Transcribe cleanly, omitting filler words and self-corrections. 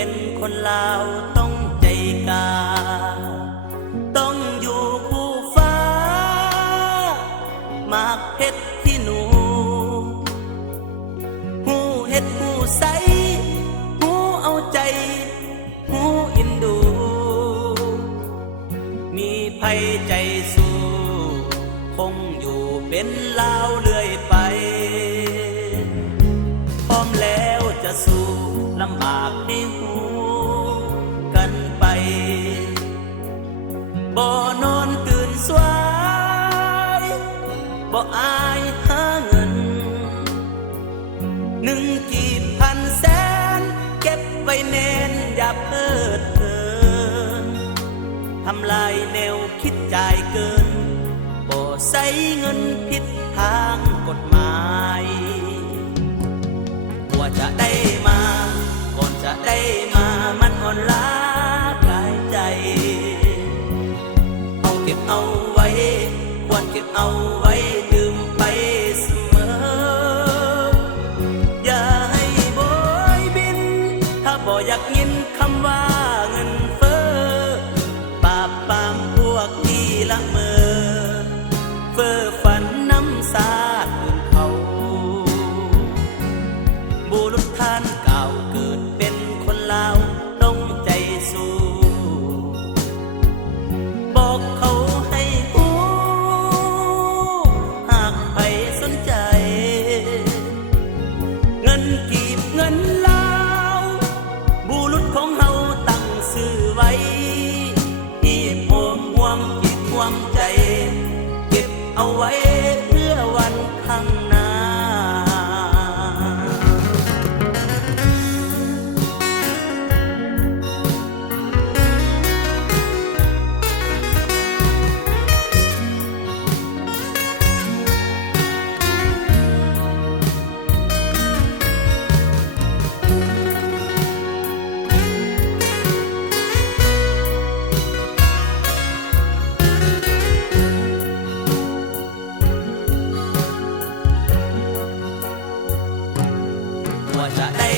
เป็นคนลาวต้องใจกล้าต้องอยู่คู่ฟ้ามากเพชรที่หนูหูเฮ็ดหูใสหูเอาใจหูอินดูมีภัยใจสู้คงอยู่เป็นลาวเรื่อยไปพร้อมแล้วจะสู้ลำบากให้หูกันไปบ่นอนตื่นสวายบ่อายหาเงิน1 กีบพันแสนเก็บไว้แน่นอย่าเพิดเพลินทำลายแนวคิดจ่ายเกินบ่ใส่เงินผิดทางกฎหมายกว่าจะได้มาก่อนจะได้มามันอ่อนล้ากายใจเอาเก็บเอาไว้ควรเก็บเอาไว้ดื่มไปเสมออย่าให้โบยบินถ้าบ่อยากยินคำว่าเงินเฟ้อปราบปรามพวกที่ละเมอเฟ้อฝันน้ำสาดอื่นเขาบุรุษท่านเก่าเกิดเป็นคนลาวต้องใจสู้บอกเขาให้หูหากใครสนใจเงินกีบเงินลาวบุรุษของเฮาตั้งชื่อไว้ที่โอมห่วงจิตห่วงใจเก็บเอาไว้เพื่อวันข้างหน้าว่าจะได้